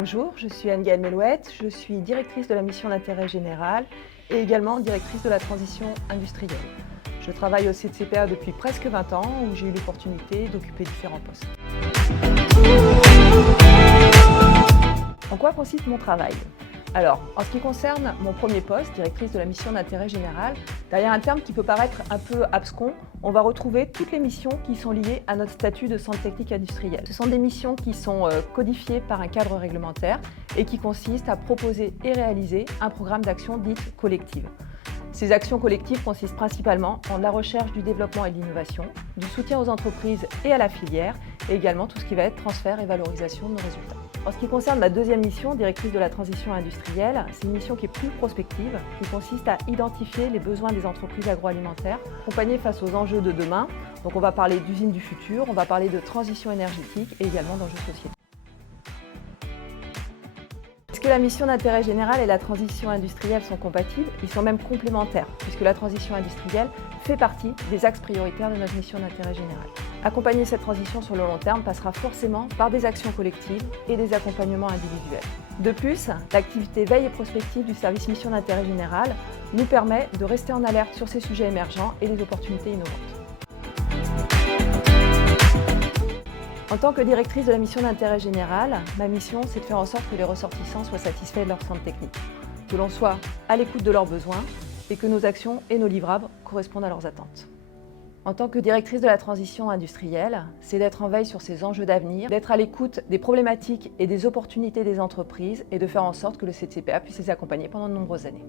Bonjour, je suis Anne-Gaëlle Melouette, je suis directrice de la mission d'intérêt général et également directrice de la transition industrielle. Je travaille au CCPA depuis presque 20 ans où j'ai eu l'opportunité d'occuper différents postes. En quoi consiste mon travail ? Alors, en ce qui concerne mon premier poste, directrice de la mission d'intérêt général, derrière un terme qui peut paraître un peu abscon, on va retrouver toutes les missions qui sont liées à notre statut de centre technique industriel. Ce sont des missions qui sont codifiées par un cadre réglementaire et qui consistent à proposer et réaliser un programme d'action dite collective. Ces actions collectives consistent principalement en la recherche du développement et de l'innovation, du soutien aux entreprises et à la filière, et également tout ce qui va être transfert et valorisation de nos résultats. En ce qui concerne ma deuxième mission, directrice de la transition industrielle, c'est une mission qui est plus prospective, qui consiste à identifier les besoins des entreprises agroalimentaires, accompagner face aux enjeux de demain. Donc on va parler d'usines du futur, on va parler de transition énergétique et également d'enjeux sociétaux. Est-ce que la mission d'intérêt général et la transition industrielle sont compatibles? Ils sont même complémentaires, puisque la transition industrielle fait partie des axes prioritaires de notre mission d'intérêt général. Accompagner cette transition sur le long terme passera forcément par des actions collectives et des accompagnements individuels. De plus, l'activité veille et prospective du service mission d'intérêt général nous permet de rester en alerte sur ces sujets émergents et les opportunités innovantes. En tant que directrice de la mission d'intérêt général, ma mission, c'est de faire en sorte que les ressortissants soient satisfaits de leur centre technique, que l'on soit à l'écoute de leurs besoins et que nos actions et nos livrables correspondent à leurs attentes. En tant que directrice de la transition industrielle, c'est d'être en veille sur ces enjeux d'avenir, d'être à l'écoute des problématiques et des opportunités des entreprises et de faire en sorte que le CCPA puisse les accompagner pendant de nombreuses années.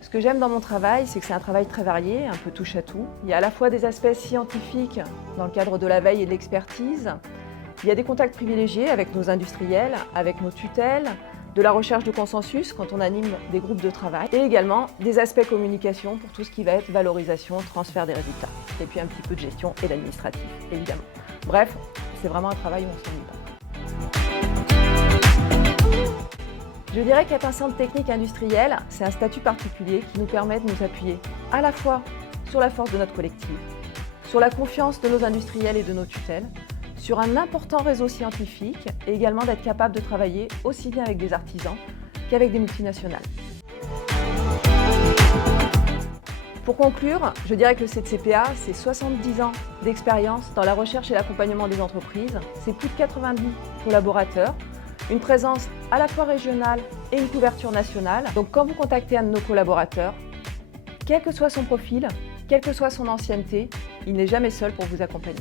Ce que j'aime dans mon travail, c'est que c'est un travail très varié, un peu touche à tout. Il y a à la fois des aspects scientifiques dans le cadre de la veille et de l'expertise. Il y a des contacts privilégiés avec nos industriels, avec nos tutelles, de la recherche de consensus quand on anime des groupes de travail et également des aspects communication pour tout ce qui va être valorisation, transfert des résultats. Et puis un petit peu de gestion et d'administratif, évidemment. Bref, c'est vraiment un travail où on ne s'ennuie pas. Je dirais qu'être un centre technique industriel, c'est un statut particulier qui nous permet de nous appuyer à la fois sur la force de notre collectif, sur la confiance de nos industriels et de nos tutelles, sur un important réseau scientifique et également d'être capable de travailler aussi bien avec des artisans qu'avec des multinationales. Pour conclure, je dirais que le CCPA, c'est 70 ans d'expérience dans la recherche et l'accompagnement des entreprises, c'est plus de 90 collaborateurs, une présence à la fois régionale et une couverture nationale. Donc quand vous contactez un de nos collaborateurs, quel que soit son profil, quelle que soit son ancienneté, il n'est jamais seul pour vous accompagner.